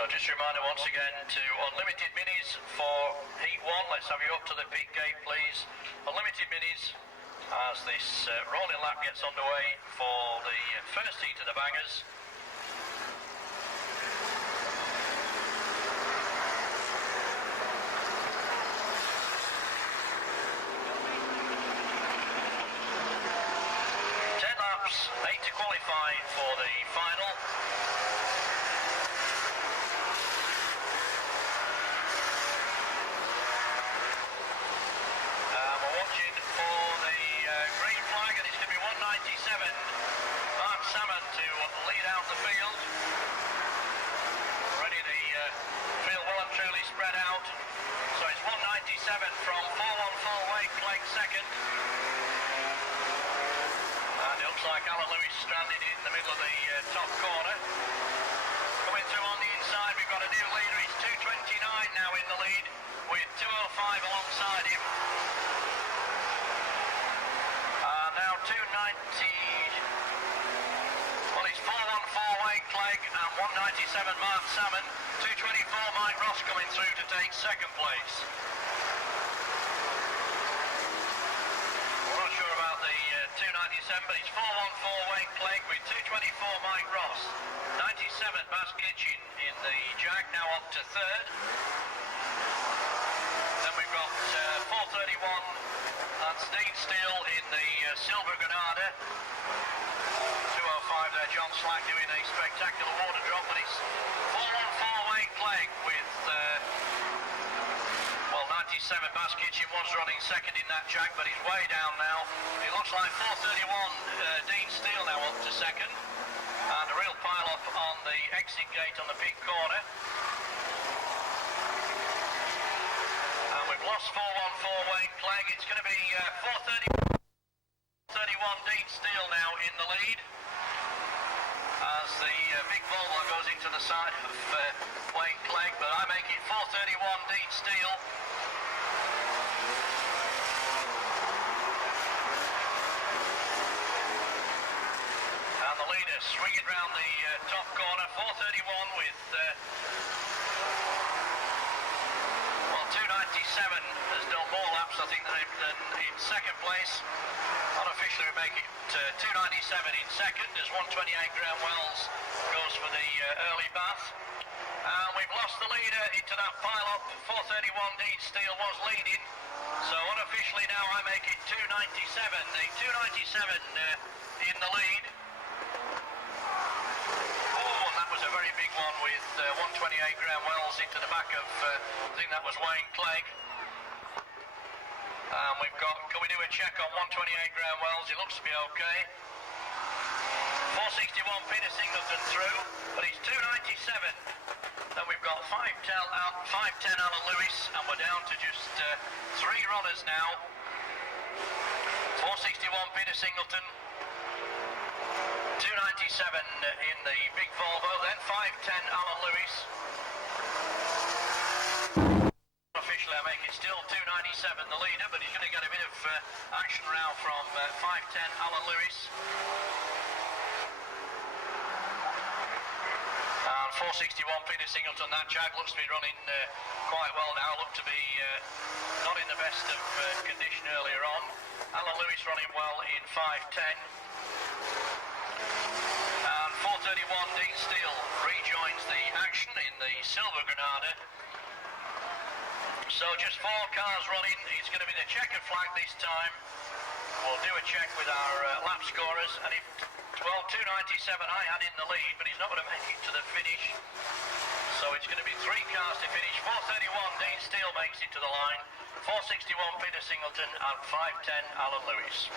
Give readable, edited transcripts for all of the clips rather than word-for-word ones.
So just a reminder once again to unlimited minis for heat 1. Let's have you up to the pit gate, please. Unlimited minis as this rolling lap gets underway for the first heat of the bangers. Laps, 8 to qualify for the final. We're watching for the green flag, and it's going to be 197. Mark Salmon to lead out the field. Already the field well and truly spread out. So it's 197 from 414 Wake Clegg second. And it looks like Alan Lewis stranded in the middle of the top corner. Coming through on the inside, we've got a new leader. He's 229 now in the lead with 205 alongside him. Now 290. Well, it's 414 Wake Clegg and 197 Mark Salmon. 224 Mike Ross coming through to take second place. We're not sure about the 297, but it's 414 Wake Clegg with 224 Mike Ross. 97 Bass Kitchen in the Jag, now up to third. Then we've got 431, that's Dean Steele in the Silver Granada. 205 there, John Slack doing a spectacular water drop, but it's 414 Wake Clegg with 97 Bass Kitchen was running second in that Jag, but he's way down now. It looks like 431 Dean Steele now up to second, and a real pile up on the exit gate on the pit corner. And we've lost 414 Wake Clegg. It's going to be 431 Dean Steele now in the lead as the big Volvo goes into the side of Wake Clegg, but I make it 431 Dean Steele. And the leader swinging round the top corner, 431 with 297 has done more laps, I think, than in second place. Unofficially we make it 297 in second as 128 Graham Wells goes for the early bath. And we've lost the leader into that pile-up. 431 Dean Steele was leading, so unofficially now I make it 297. The 297 in the lead. Oh, and that was a very big one with 128 Graham Wells into the back of, I think that was Wayne Clegg. And we've got, can we do a check on 128 Graham Wells? It looks to be okay. 461 Peter Singleton through, but it's 297. Then we've got 510 Alan Lewis, and we're down to just 3 runners now. 461 Peter Singleton, 297 in the big Volvo, then 510 Alan Lewis. Officially I make it still 297 the leader, but he's going to get a bit of action now from 510 Alan Lewis. And 461 Peter Singleton, that Jag looks to be running quite well now, looked to be not in the best of condition earlier on. Alan Lewis running well in 510. And 431 Dean Steele rejoins the action in the Silver Granada. So just 4 cars running. It's going to be the checkered flag this time. We'll do a check with our lap scorers, and if 297 I had in the lead, but he's not going to make it to the finish. So it's going to be 3 cars to finish. 431 Dean Steele makes it to the line. 461 Peter Singleton and 510 Alan Lewis.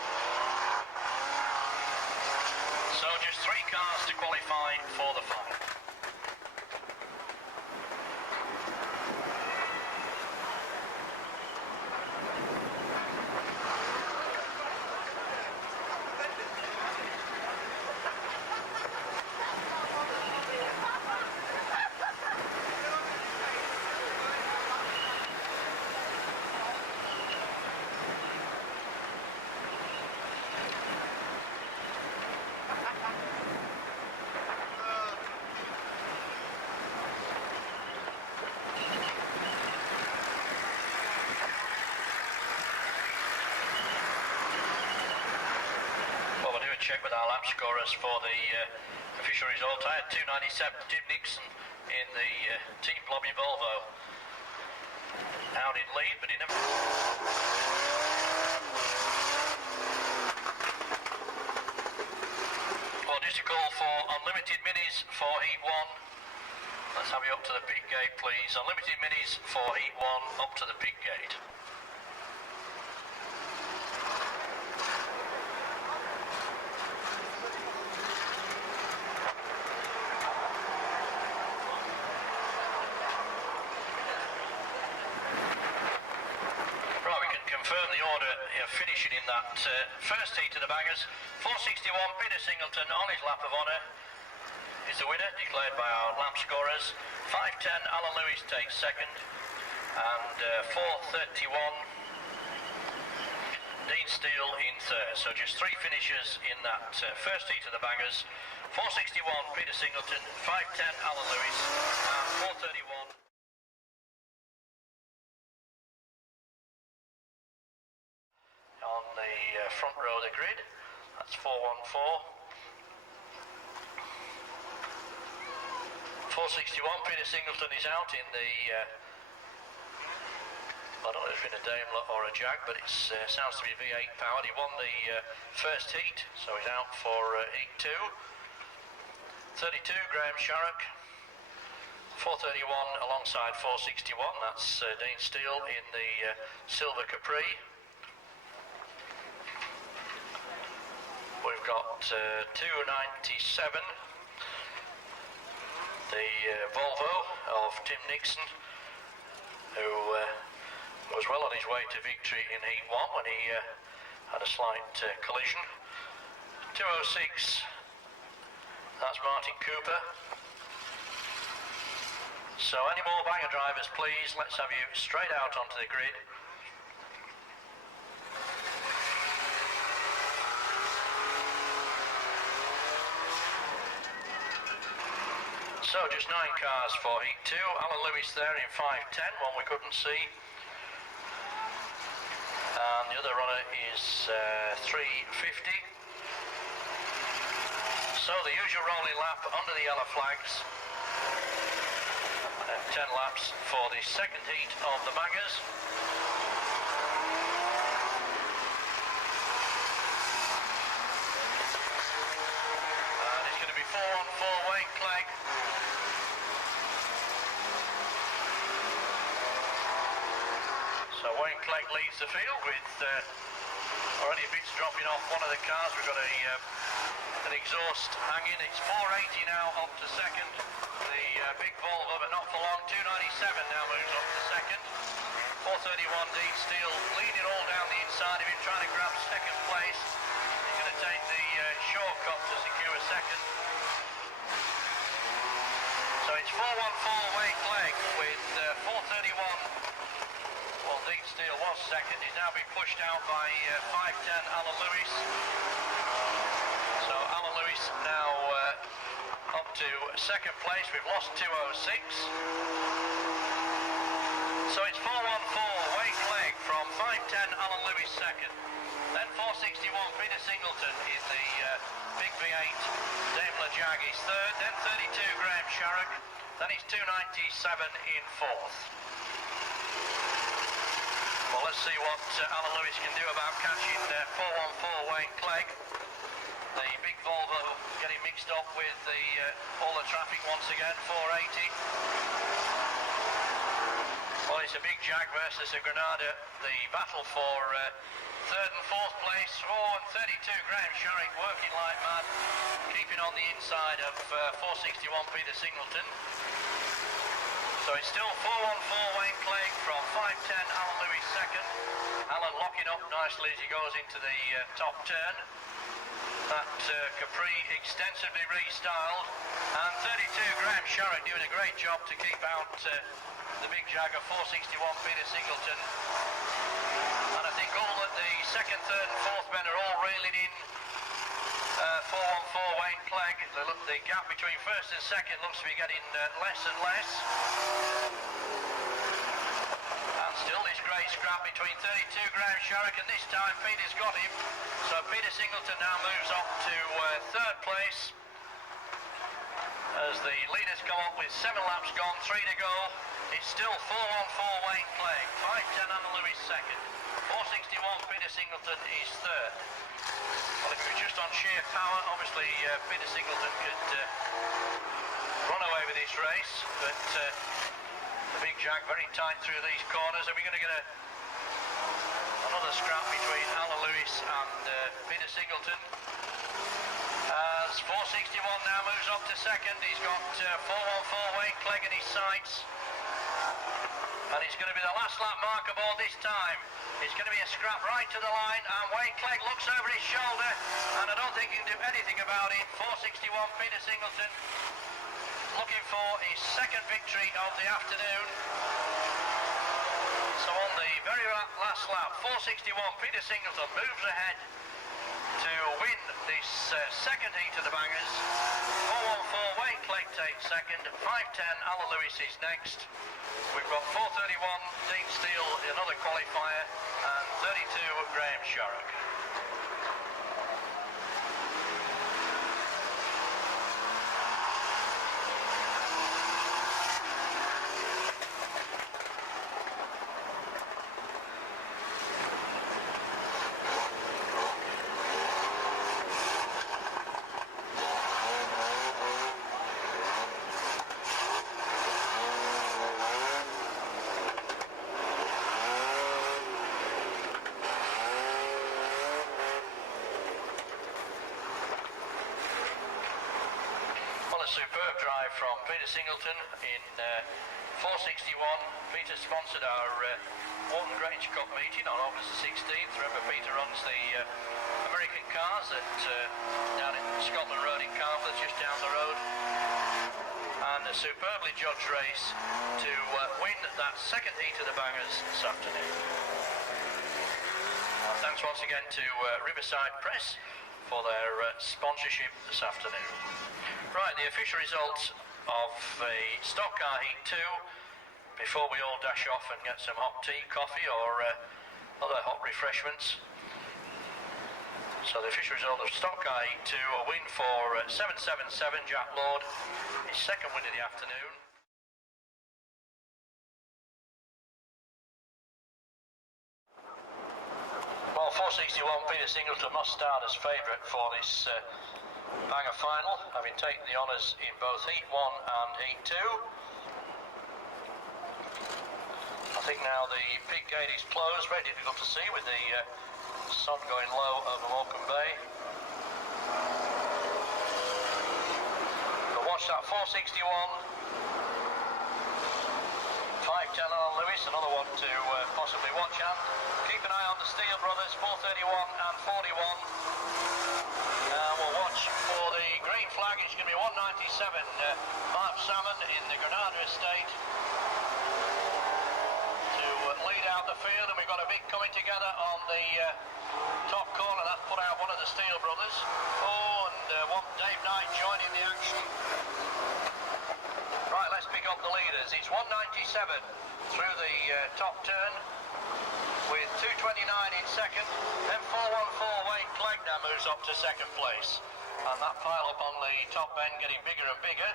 So just 3 cars to qualify for the final. check with our lap scorers for the official result. I had 297, Tim Nixon in the Team Blobby Volvo out in lead, but in a... Well, just a call for unlimited minis for Heat 1. Let's have you up to the pit gate, please. Unlimited minis for Heat 1, up to the pit gate. Confirm the order finishing in that first heat of the bangers. 461, Peter Singleton on his lap of honour is the winner, declared by our lap scorers. 510, Alan Lewis takes second, and 431, Dean Steele in third. So just three finishers in that first heat of the bangers. 461, Peter Singleton, 510, Alan Lewis, and 431. On the front row of the grid, that's 414. 461, Peter Singleton is out in the, I don't know if it's been a Daimler or a Jag, but it sounds to be V8 powered. He won the first heat, so he's out for heat 2. 32, Graham Sharrock. 431 alongside 461, that's Dean Steele in the Silver Capri. We've got 297, the Volvo of Tim Nixon, who was well on his way to victory in Heat 1 when he had a slight collision. 206, that's Martin Cooper. So any more banger drivers, please? Let's have you straight out onto the grid. So just 9 cars for Heat 2. Alan Lewis there in 510, one we couldn't see. And the other runner is 350. So the usual rolling lap under the yellow flags. 10 laps for the second heat of the bangers. And it's going to be 4-on-4 Wayne Clegg. So Wayne Clegg leads the field with already bits dropping off one of the cars. We've got an exhaust hanging. It's 480 now up to second. The big Volvo, but not for long. 297 now moves up to second. 431 Dean Steele leading all down the inside of him, trying to grab second place. He's going to take the shortcut to secure second. So it's 414 Wayne Clegg with 431. Well, Dean Steele was second. He's now been pushed out by 510 Alan Lewis. So Alan Lewis now up to second place. We've lost 206. So it's 414 Wayne Clegg from 510 Alan Lewis second. Then 461 Peter Singleton in the big V8 Daimler Jag is third. Then 32 Graham Sharrock. Then he's 297 in fourth. Well, let's see what Alan Lewis can do about catching 414 Wayne Clegg. The big Volvo getting mixed up with all the traffic once again, 480. Well, it's a big Jag versus a Granada. The battle for third and fourth place. 4 and 32 Graham Sharrock working like mad, keeping on the inside of 461 Peter Singleton. So it's still 414 Wayne Clegg from 510 Alan Lewis second. Alan locking up nicely as he goes into the top turn. That Capri extensively restyled. And 32 Graham Sharrock doing a great job to keep out the big Jag of 461 Peter Singleton. And I think all that the second, third and fourth men are all reeling in 414 Wayne Clegg. The gap between first and second looks to be getting less and less. And still this great scrap between 32 Graham Sharrock, and this time Peter's got him. So Peter Singleton now moves up to third place as the leaders come up with 7 laps gone, 3 to go. It's still 4-1-4 Wayne Clegg, 5-10 Anna Lewis second, 461 Peter Singleton is third. Well, if it was just on sheer power, obviously Peter Singleton could run away with this race, but the Big Jack very tight through these corners. Are we going to get another scrap between Alan Lewis and Peter Singleton? As 461 now moves up to second, he's got 414 Wayne Clegg in his sights, and it's going to be the last lap marker board this time. It's going to be a scrap right to the line, and Wayne Clegg looks over his shoulder, and I don't think he can do anything about it. 461 Peter Singleton looking for his second victory of the afternoon. So on the very last lap, 461 Peter Singleton moves ahead to win this second heat of the bangers. 414 Wayne Clegg takes second, 510 Alan Lewis is next. We've got 431 Dean Steele, another qualifier, and 32 Graham Sharrock. A superb drive from Peter Singleton in 461. Peter sponsored our Warton Grange Cup meeting on August the 16th. Remember, Peter runs the American cars at down in Scotland Road in Cardiff, just down the road. And a superbly judged race to win that second heat of the bangers this afternoon. And thanks once again to Riverside Press for their sponsorship this afternoon. Right, the official results of the stock car heat 2 before we all dash off and get some hot tea, coffee or other hot refreshments. So the official result of stock car heat 2, a win for 777 Jack Lord, his second win of the afternoon. Well, 461 Peter Singleton must start as favourite for this banger final, having taken the honours in both Heat 1 and Heat 2. I think now the pit gate is closed, very difficult to see with the sun going low over Morecambe Bay. But watch that 461, 510 Alan Lewis, another one to possibly watch, and keep an eye on the Steele brothers, 431 and 41. We'll watch for the green flag. It's going to be 197 Mark Salmon in the Granada estate to lead out the field, and we've got a big coming together on the top corner. That's put out one of the Steele brothers. Oh, and Dave Knight joining the action. Right, let's pick up the leaders. It's 197 through the top turn, with 229 in second, then 414 Wayne Clegg now moves up to second place, and that pile up on the top end getting bigger and bigger.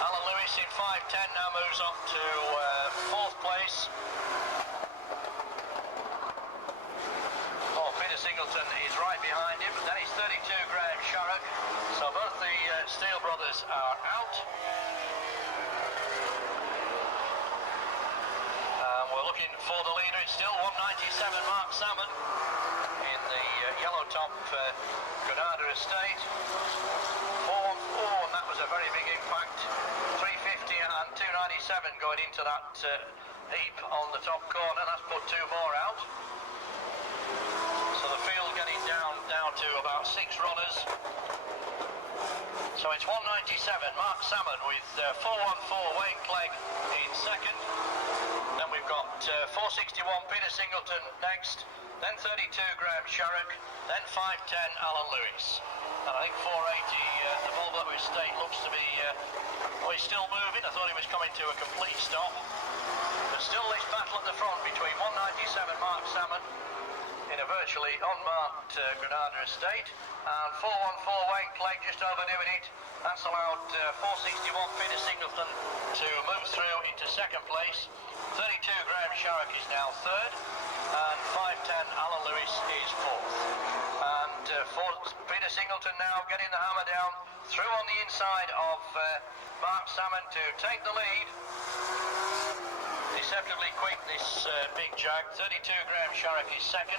Alan Lewis in 510 now moves up to fourth place. Oh, Peter Singleton is right behind him, but then it's 32 Graham Sharrock, so both the Steele brothers are out. We're looking for the leader. It's still 197 Mark Salmon in the yellow top Granada estate. 414, and that was a very big impact. 350 and 297 going into that heap on the top corner. That's put two more out. So the field getting down to about 6 runners. So it's 197 Mark Salmon with 414 Wayne Clegg in second. Then we've got 461 Peter Singleton next, then 32 Graham Sharrock, then 510 Alan Lewis. And I think 480, the Volvo estate looks to be, he's still moving. I thought he was coming to a complete stop. There's still this battle at the front between 197 Mark Salmon in a virtually unmarked Granada estate, and 414 Wayne Clegg just overdoing it. That's allowed 461 Peter Singleton to move through into second place. 32 Graham Sharrock is now third, and 510 Alan Lewis is fourth. And for Peter Singleton now getting the hammer down through on the inside of Mark Salmon to take the lead. Deceptively quick, this big jag. 32 Graham Sharrock is second,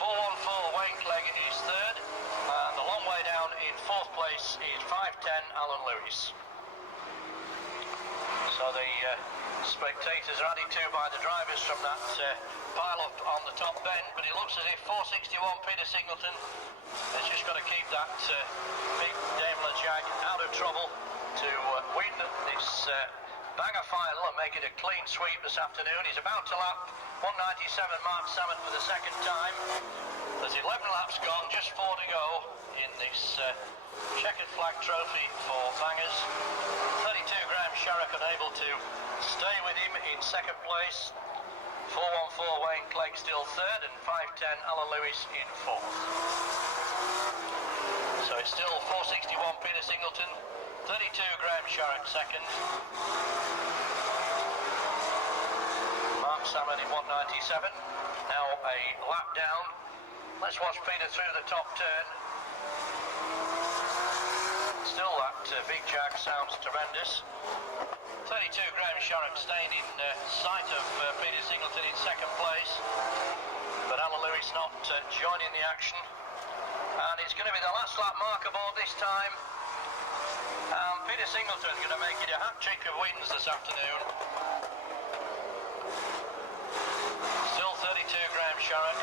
414 Wayne Clegg is third, and the long way down in fourth place is 510 Alan Lewis. So the spectators are added to by the drivers from that pile up on the top bend, but it looks as if 461 Peter Singleton has just got to keep that big Daimler Jag out of trouble to win this banger final and make it a clean sweep this afternoon. He's about to lap 197 Mark Salmon for the second time. There's 11 laps gone, just 4 to go in this checkered flag trophy for bangers. 32 Graham Sharrock unable to stay with him in second place. 414 Wayne Clegg still third, and 510 Alan Lewis in fourth. So it's still 461 Peter Singleton, 32 Graham Sharrock second, Mark Salmon in 197. Now a lap down. Let's watch Peter through the top turn. Still that big jag sounds tremendous. 32 Graham Sharrock staying in sight of Peter Singleton in second place, but Alan Lewis not joining the action. And it's going to be the last lap mark aboard this time. Peter Singleton going to make it a hat-trick of wins this afternoon. Still 32 Graham Sharrock.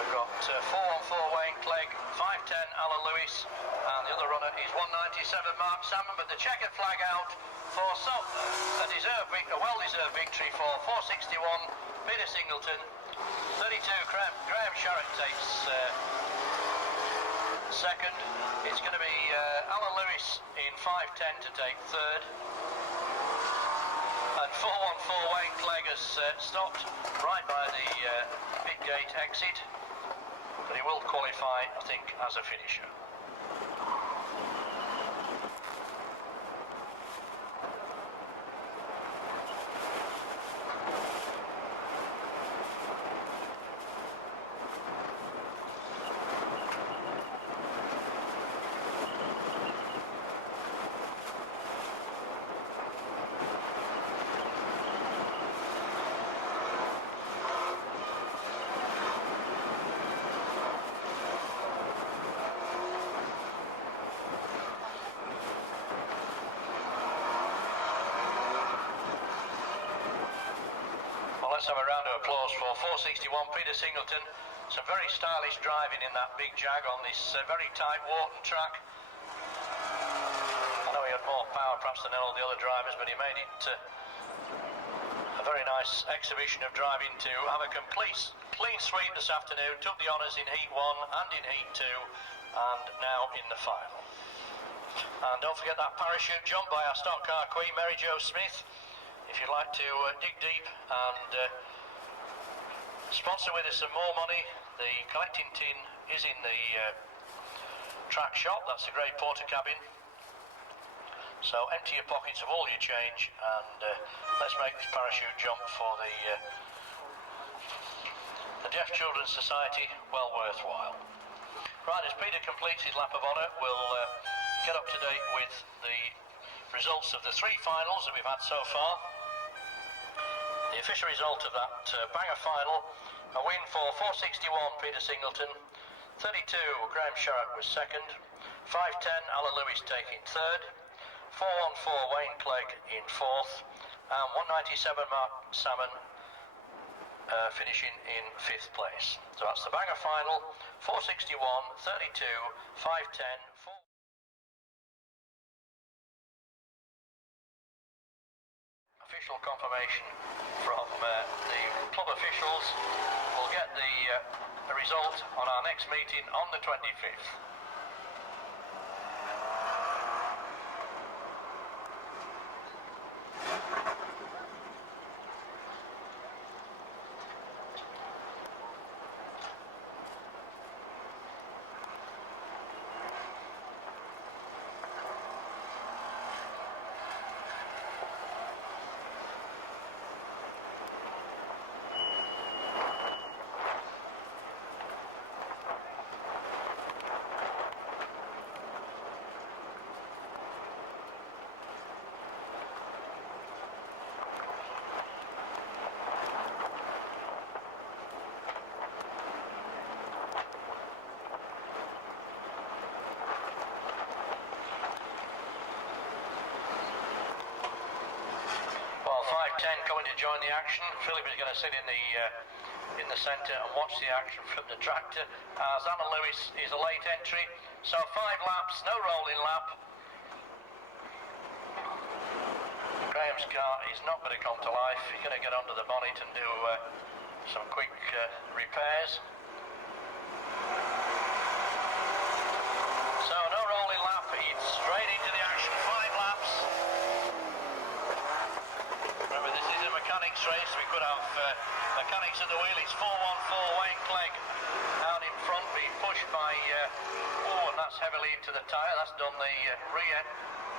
We've got 414 Wayne Clegg, 510 Alan Lewis, and the other runner is 197 Mark Salmon, but the checkered flag out for a well-deserved victory for 461 Peter Singleton. 32 Graham Sharrock takes second. It's going to be Alan Lewis in 510 to take third, and 414 Wayne Clegg has stopped right by the pit gate exit, but he will qualify, I think, as a finisher. Let's have a round of applause for 461 Peter Singleton. Some very stylish driving in that big jag on this very tight Warton track. I know he had more power perhaps than all the other drivers, but he made it a very nice exhibition of driving to have a complete clean sweep this afternoon. Took the honours in Heat 1 and in Heat 2, and now in the final. And don't forget that parachute jump by our stock car queen Mary Jo Smith. If you'd like to dig deep and sponsor with us some more money, the collecting tin is in the track shop. That's a great porter cabin. So empty your pockets of all your change, and let's make this parachute jump for the Deaf Children's Society well worthwhile. Right, as Peter completes his lap of honour, we'll get up to date with the results of the 3 finals that we've had so far. The official result of that banger final: a win for 461 Peter Singleton, 32 Graham Sharrock was second, 510 Alan Lewis taking third, 414 Wayne Clegg in fourth, and 197 Mark Salmon finishing in 5th place. So that's the banger final: 461, 32, 510, 4. Official confirmation from the club officials. We'll get the result on our next meeting on the 25th. 5:10 coming to join the action. Philip is going to sit in the centre and watch the action from the tractor, as Alan Lewis is a late entry. So 5 laps, no rolling lap. Graham's car is not going to come to life. He's going to get under the bonnet and do some quick repairs. So no rolling lap, it's straight into the action, 5 laps. Remember, this is a mechanics race. We could have mechanics at the wheel. It's 414 Wayne Clegg out in front, being pushed by and that's heavily into the tyre. That's done the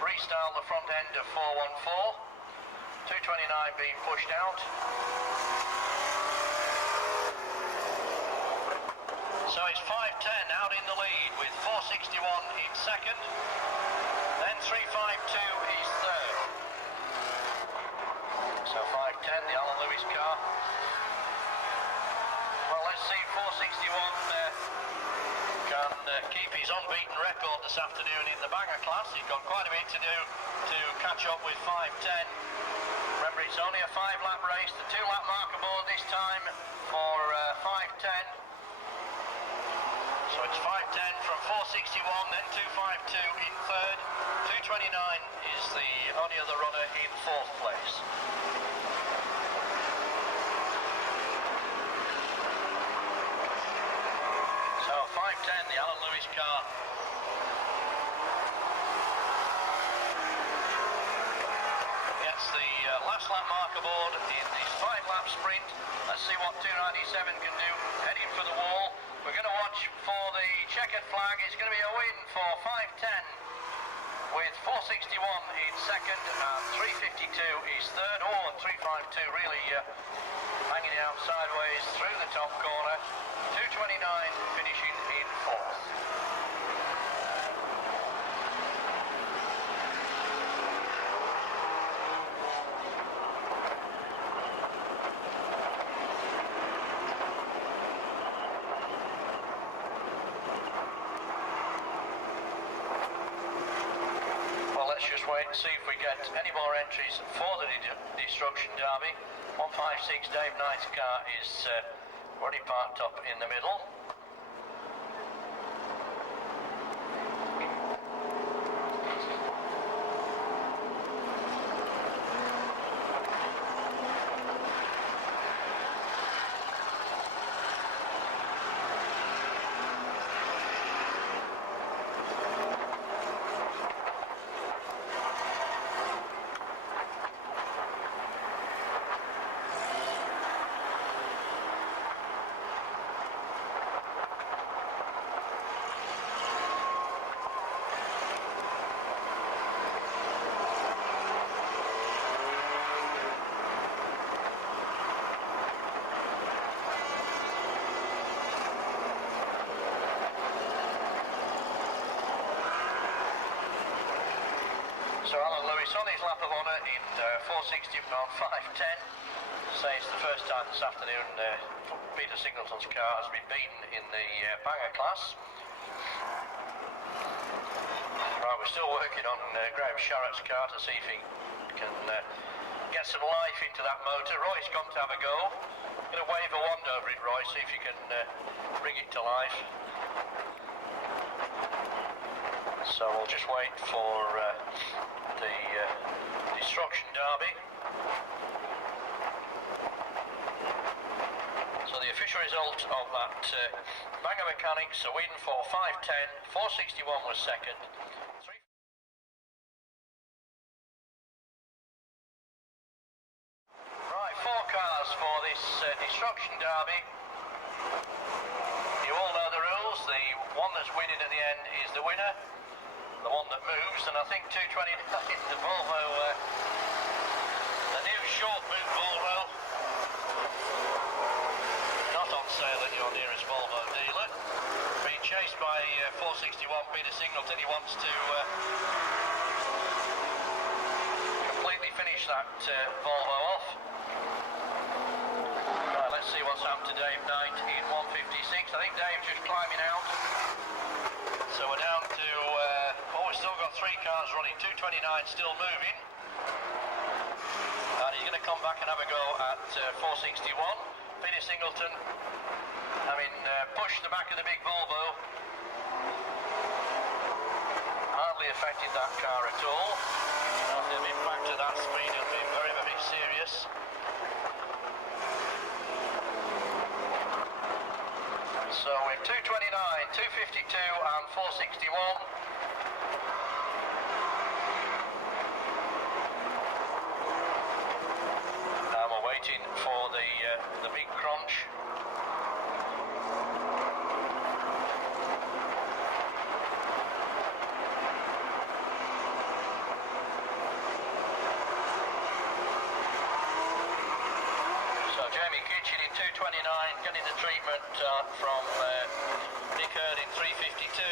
restyle the front end of 414. 229 being pushed out. So it's 5:10 out in the lead with 461 in second. Then 352 is third. So 5:10, the Alan Lewis car. Well, let's see if 461 can keep his unbeaten record this afternoon in the banger class. He's got quite a bit to do to catch up with 5:10. Remember, it's only a 5-lap race. The 2-lap marker board this time for 5:10. So it's 5:10 from 461, then 252 in third. 229 is the only other runner in 4th place. So 5:10, the Alan Lewis car. Gets the last lap marker board in this 5-lap sprint. Let's see what 297 can do. Heading for the wall. We're going to watch for the checkered flag. It's going to be a win for 5:10 with 461 in second and 352 is third. Oh, and 352 really hanging out sideways through the top corner. 229 finishing in 4th. Let's just wait and see if we get any more entries for the Destruction Derby. 156 Dave Knight's car is already parked up in the middle. So Alan Lewis on his lap of honour in 460 on 5:10. Say it's the first time this afternoon Peter Singleton's car has been beaten in the banger class. Right, we're still working on Graham Sharratt's car to see if he can get some life into that motor. Roy's got to have a go. I'm going to wave a wand over it, Roy, see if you can bring it to life. So we'll just wait for the Destruction Derby. So the official result of that Banger Mechanics, a win for 5:10, 461 was second. Right, 4 cars for this Destruction Derby. You all know the rules. The one that's winning at the end is the winner. The one that moves, and I think 229, the Volvo, the new short boot Volvo, not on sale at your nearest Volvo dealer, being chased by 461 Peter Singleton. He wants to completely finish that Volvo off. Right, let's see what's happened to Dave Knight in 156. I think Dave's just climbing out. So we're down to, we've still got 3 cars running, 229 still moving. And he's going to come back and have a go at 461. Peter Singleton having pushed the back of the big Volvo. Hardly affected that car at all. After the impact of that speed, it'll be very, very serious. So with 229, 252 and 461. Waiting for the big crunch. So Jamie Kitchen in 229, getting the treatment from Chequered in 352.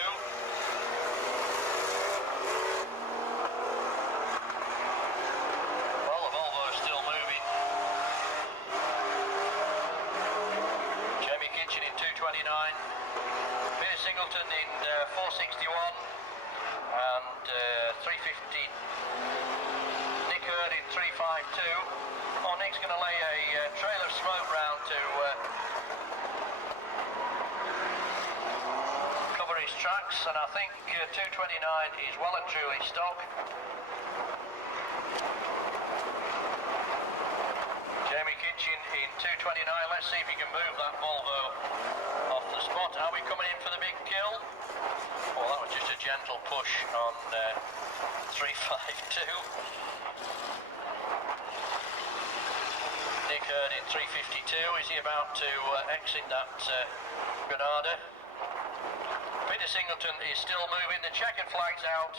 Peter Singleton in 461 and 350. Chequered in 352. Oh, Nick's going to lay a trail of smoke round to cover his tracks, and I think 229 is well and truly stock. Jamie Kitchen in 229. Let's see if he can move that Volvo off the spot. Are we coming in for the big kill? Well, that was just a gentle push on 352. Chequered in 352. Is he about to exit that Granada? Peter Singleton is still moving. The checkered flag's out.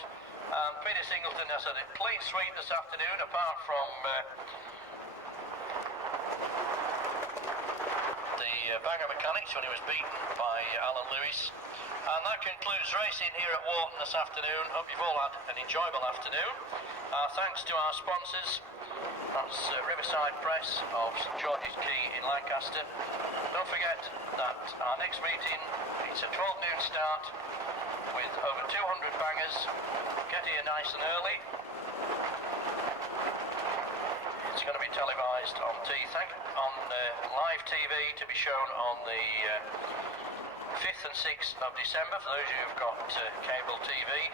Peter Singleton has had a clean sweep this afternoon, apart from the Banger Mechanics when he was beaten by Alan Lewis. And that concludes racing here at Warton this afternoon. Hope you've all had an enjoyable afternoon. Thanks to our sponsors. That's Riverside Press of St George's Quay in Lancaster. Don't forget that our next meeting, it's a 12 noon start with over 200 bangers. Get here nice and early. It's going to be televised on live TV to be shown on the 5th and 6th of December for those of you who've got cable TV.